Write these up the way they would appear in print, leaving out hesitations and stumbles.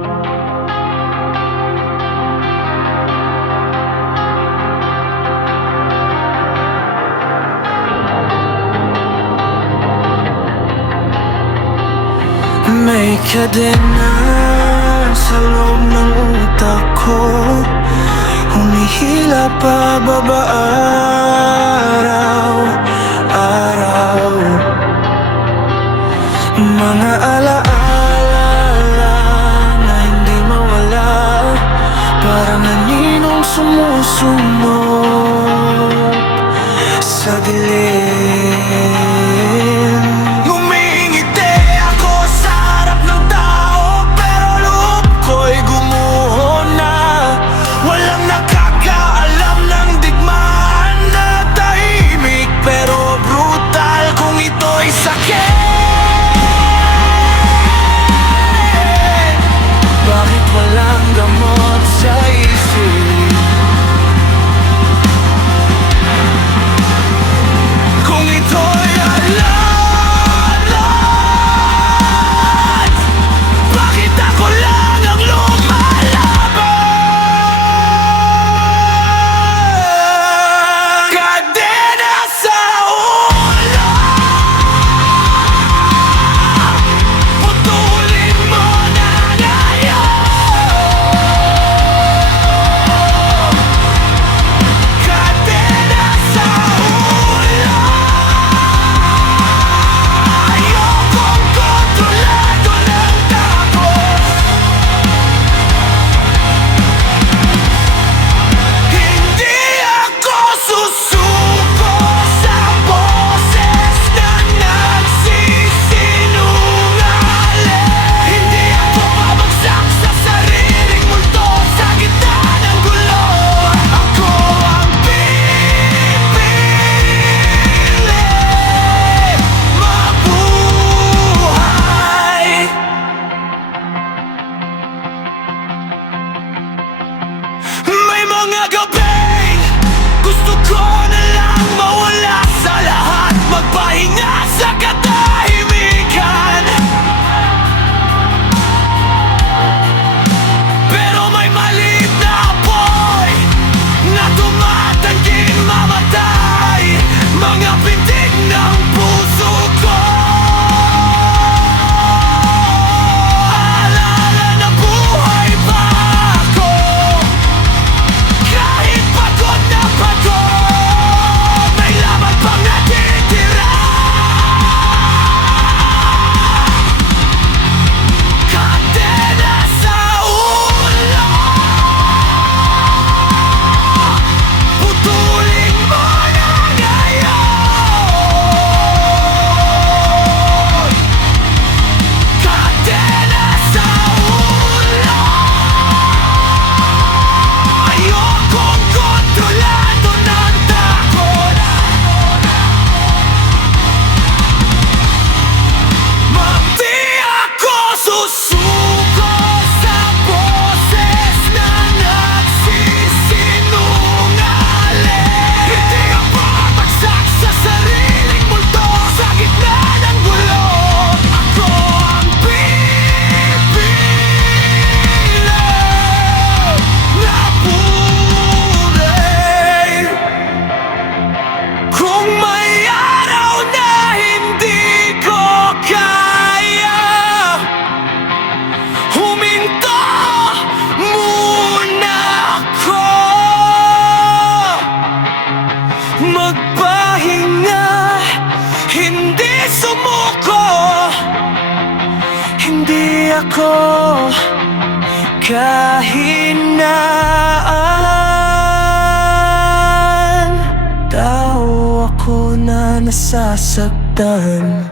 May kadena sa loob ng utak ko, humihila pa baba araw-araw. Mga alaala na hindi mawala, parang naninong sumusunod sa dilim. Ngumingiti ako sa harap ng tao, pero loob ko'y gumuho na. Walang nakakaalam ng digmaan na tahimik pero brutal, kung ito'y sakit. Bakit walang gamot sa isip? Kung ito'y alam, bakit ako lang ang lumalaban? Kadena sa ulo, putulin mo na ngayon. Kadena sa ulo, ayokong kontrolado ng takot. Hindi ako susuko sa boses na nagsisinungaling. Hindi ako babagsak sa sariling multo sa gitna ng gulo. Ako ang pipili mabuhay. May mga gabi gusto ko na lang mawala sa lahat, magpahinga sa katahimikan. Pero may maliit na apoy na tumatangking mamatay mga pintig ng puso ko. Alala na buhay pa ako, kahit pagod na pagod, may laban pang natitira. Kadena sa ulo, putulin mo na ngayon. Kadena sa ulo, ayokong kontrolado ng takot. Di ako susuko sa boses na nagsisinungaling. Hindi ako babagsak sa sariling multo sa gitna ng gulo. Ako ang pipili na buhay. Kung may araw na hindi ko kaya, huminto muna ako. Magpahinga, hindi sumuko. Hindi ako kahinaan. Tao ako na nasasaktan.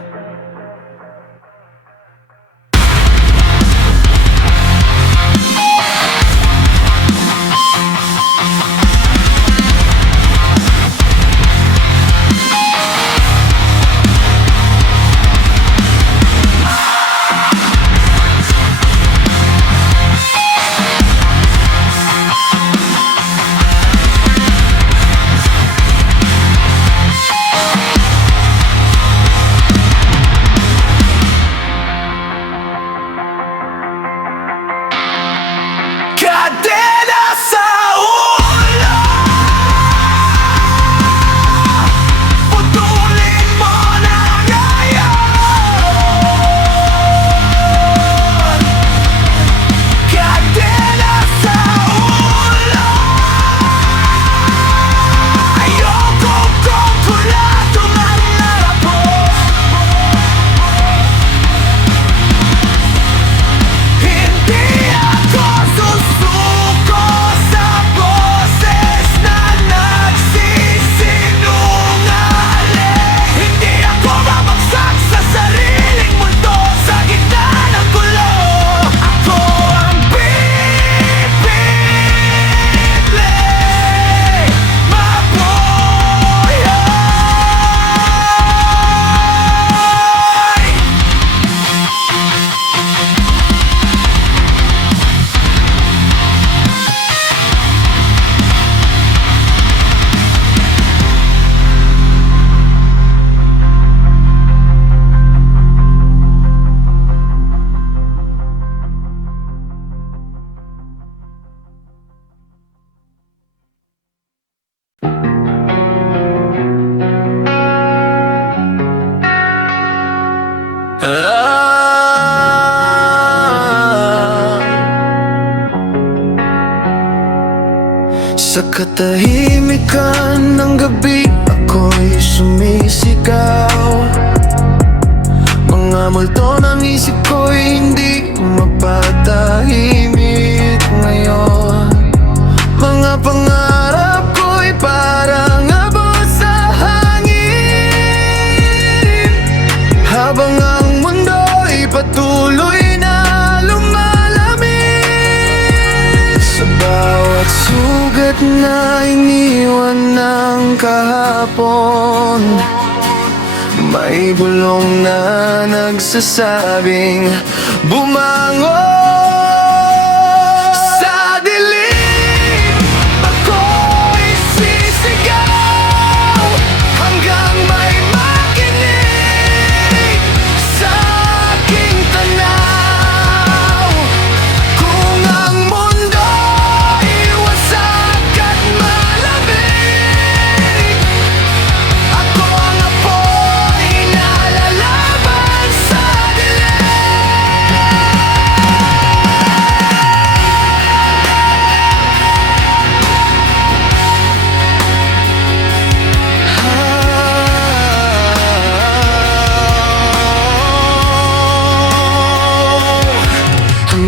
Sa katahimikan ng gabi ako'y sumisigaw. Mga multo ng isip ko'y hindi mapatahimik ngayon. Mga pangarap ko'y parang abot sa hangin, habang ang mundo'y patuloy na lumalamig. Sa bawat sugat na iniwan ng kahapon, may bulong na nagsasabing bumangon. Sa dilim, ako'y sisigaw hanggang may makinig sa aking tanaw. Kung ang mundo'y wasak at malamig, ako ang apoy na lalaban sa dilim.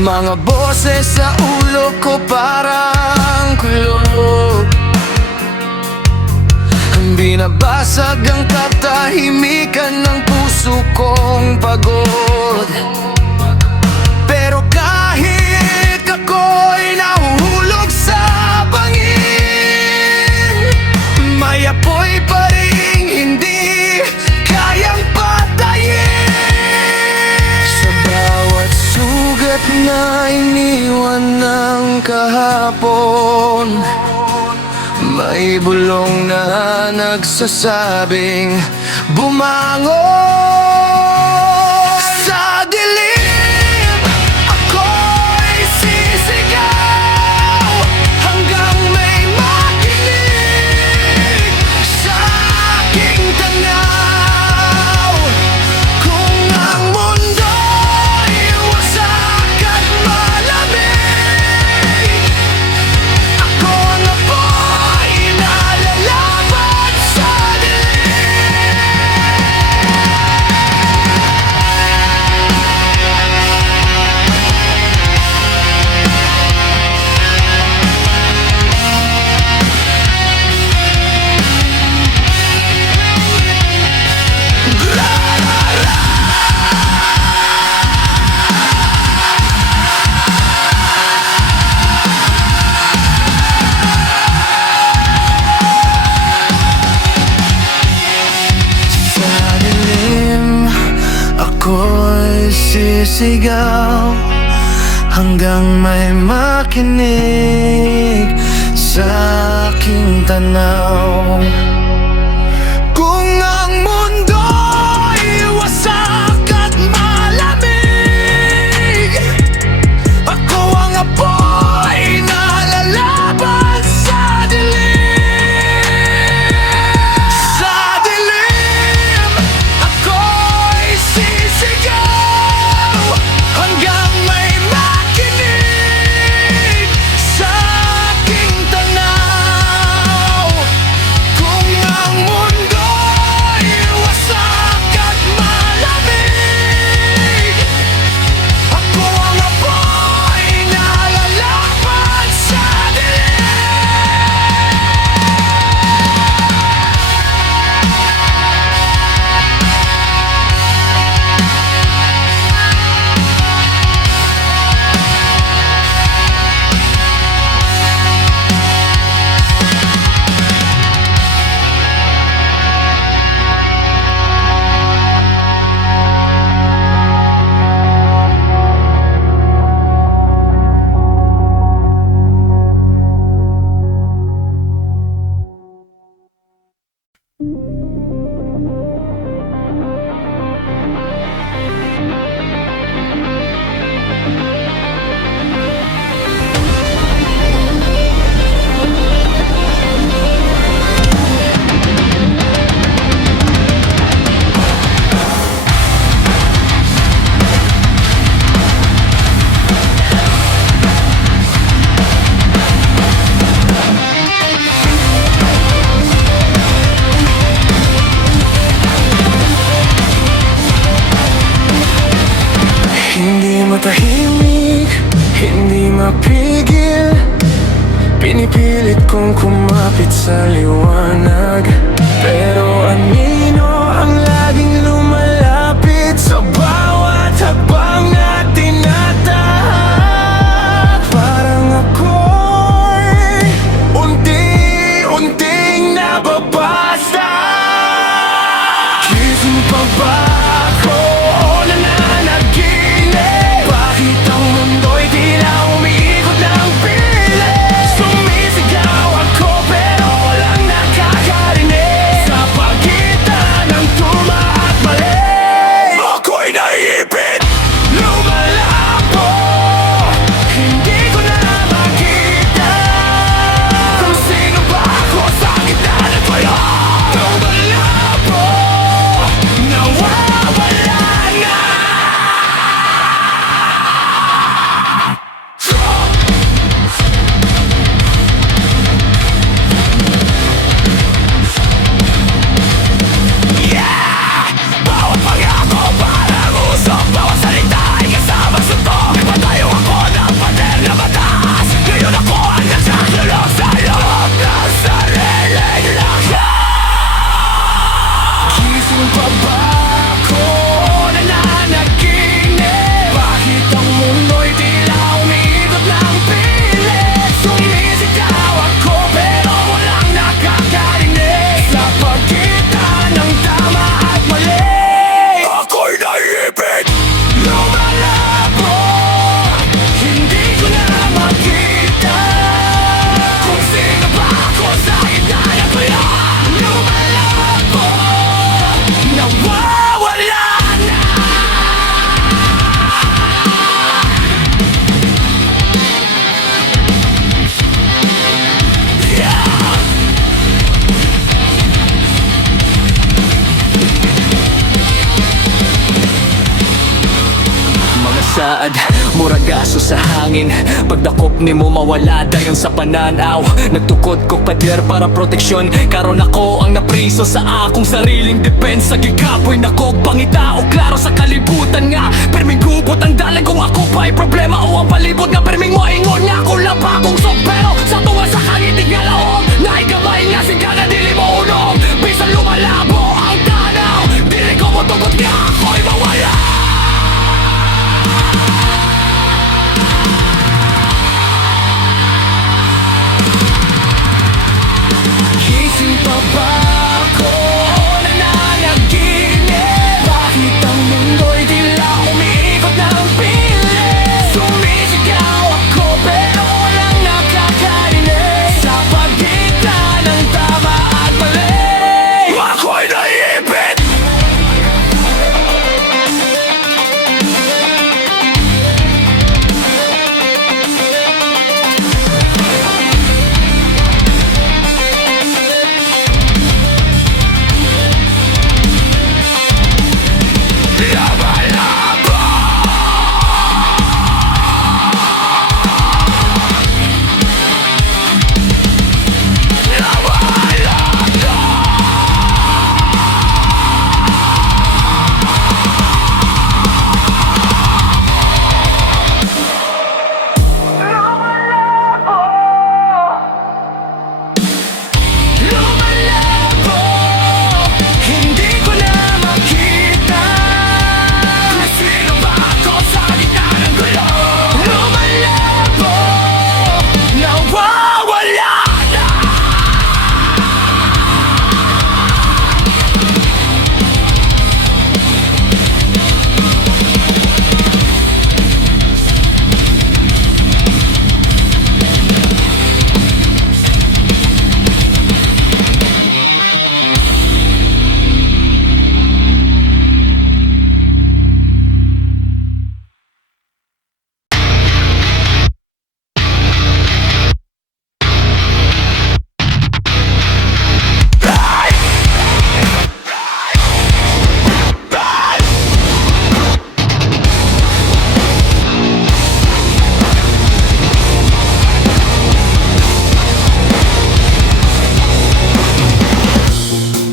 Mga boses sa ulo ko parang kulog, binabasag ang katahimikan ng puso kong pagod. Pero kahit ako'y nahuhulog sa bangin, may apoy pa rin hindi kayang patayin. Sa bawat sugat na iniwan ng kahapon, may bulong na nagsasabing bumangon. Sa dilim, ako'y sisigaw hanggang may makinig sa aking tanaw. Kung ang mundo'y wasak at malamig, ako ang apoy na lalaban sa ako'y sisigaw hanggang may makinig sa aking tanaw. Kung ang mundo'y wasak at malamig, ako ang apoy na lalaban sa dilim. Sa dilim, ako'y sisigaw hanggang may makinig sa aking tanaw. Kung tahimik, hindi mapigil. Pinipilit kong kumapit sa liwanag, pero anino ang laging lumalapit sa bawat habang na tinatahak. Parang ako'y unti-unting nababasa. Gising pa ba ako o nananaginip? Bakit ang mundo'y tila umiikot ng pilit? Sumisigaw ako pero walang nakakarinig. Sa pagitan ng tama at mali, ako'y naiipit, lumalabo. Hindi ko na makita kung sino ba ako sa gitna ng bayan. Lumalabo, nawawala na. Bawat pangako parang usok, bawat salita ay kasama suntok. Ipatayo ako ng pader na batas. Ngayon ako ang nagsasalok sa loob ng sariling lakas. Gising pa ba ako o nananaginip? Bakit ang mundo'y tila umiikot ng pilit? Sumisigaw ako pero walang nakakarinig. Sa pagitan ng tama at mali, ako'y naiipit, lumalabo. Hindi ko na makita kung sino ba ako sa gitna ng bayan. Lumalabo, nawawala na. Mga saad, murag aso sa hangin. Pagdakop ni mo mawala dayon sa pananaw. Nagtukod ko pader para proteksyon, karon ako ang napriso sa akong sariling depensa. Gikapoy nako pangitao klaro sa kalibutan nga. Perming gubot ang dalan kung ako pa'y problema o ang palibot nga. Perming moingon nga ako lang pa kung sok. Pero sa tuwa sa kangitig nga laong, naigamay nga siga na dili mo unom. Bisan lumalabo ang tanaw, dili ko mo tugot nga ako'y mawala. Gising pa ba ako o nananaginip? Bakit ang mundo'y tila umiikot ng pilit? Sumisigaw ako pero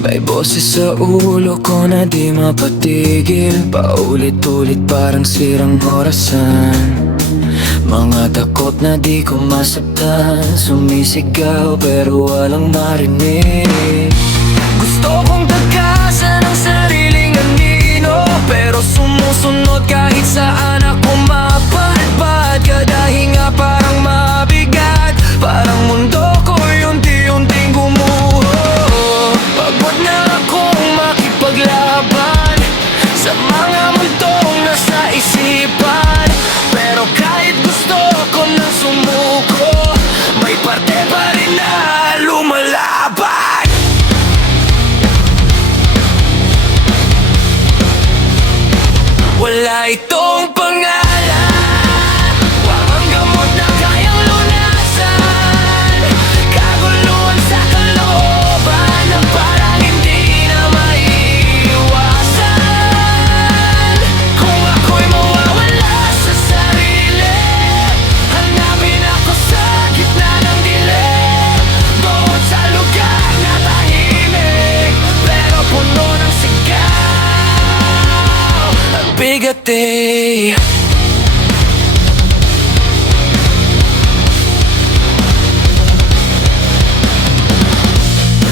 May boses sa ulo ko na di mapatigil, paulit-ulit parang sirang orasan. Mga takot na di ko masaktan, sumisigaw pero walang marinig. Gusto kong takasan ang sariling anino, pero sumusunod kahit saan ako mapadpad. Kada hinga parang mabigat, parang mundo ko'y unti-unting gumuho. Pagod na akong makipaglaban sa mga multong nasa isipan, pero kahit gusto ko nang sumuko, may parte pa rin na lumalaban. Wala itong pangalan, walang gamot na kayang lunasan. Kaguluhan sa kalooban na parang hindi na maiiwasan. Kung ako'y mawawala sa sarili, hanapin ako sa gitna ng dilim. Doon sa lugar na tahimik, pero puno ng sigaw. Ang bigat eh.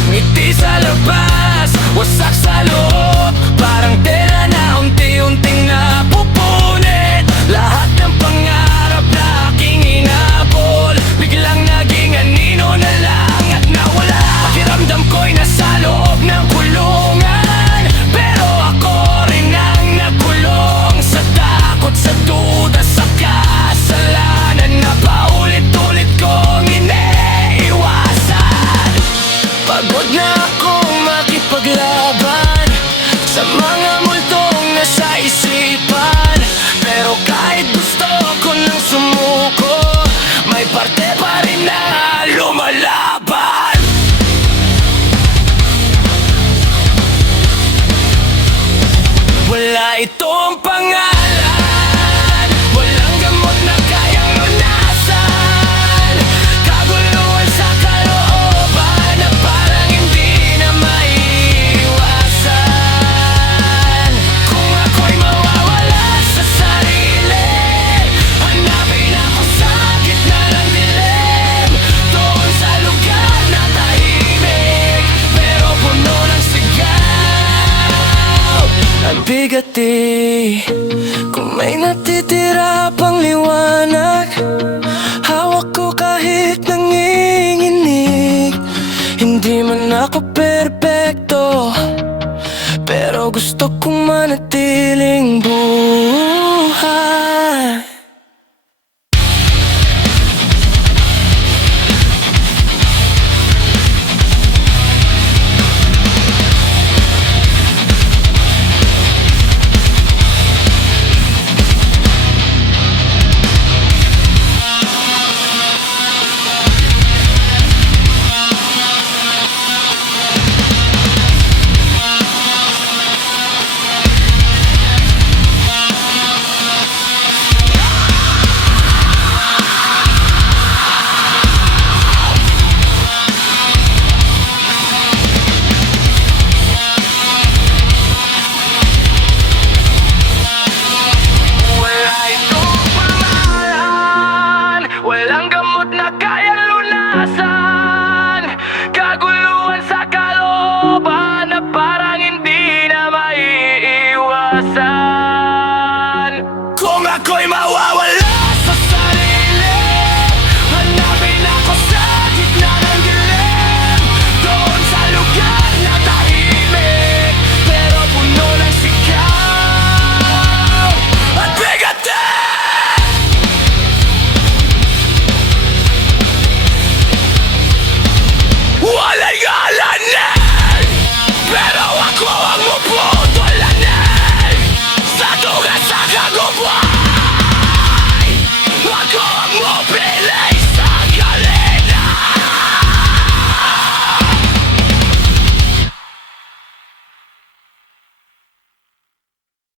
Ngiti sa labas, wasak sa loob, parang tela na unti-unting napupunit. Lahat ng pangarap na aking hinabol, biglang naging anino na lang at nawala. Pakiramdam ko'y nasa loob ng kulungan, pero ako rin ang nagkulong sa takot, sa duda, sa kasalanan na paulit-ulit kong iniiwasan. Pagod na akong makipaglaban sa mga multong nasa isipan, pero kahit gusto ko nang sumuko, may parte pa rin na lumalaban. Wala itong pangalan, walang gamot na kayang lunasan. Kaguluhan sa kalooban na parang hindi na maiiwasan. Kung ako'y mawawala sa sarili, hanapin ako sa gitna ng dilim. Doon sa lugar na tahimik, pero puno ng sigaw. Ang bigat eh. Kung may natitira pang liwanag, hawak ko kahit nanginginig. Hindi man ako perpekto, pero gusto kong manatiling buhay. Walang gamot na kayang lunasan. Kaguluhan sa kalooban na parang hindi na maiiwasan. Kung ako'y mawawala sa sarili, hanapin ako sa gitna ng dilim. Doon sa lugar na tahimik, pero puno ng sigaw. At bigat eh! Walay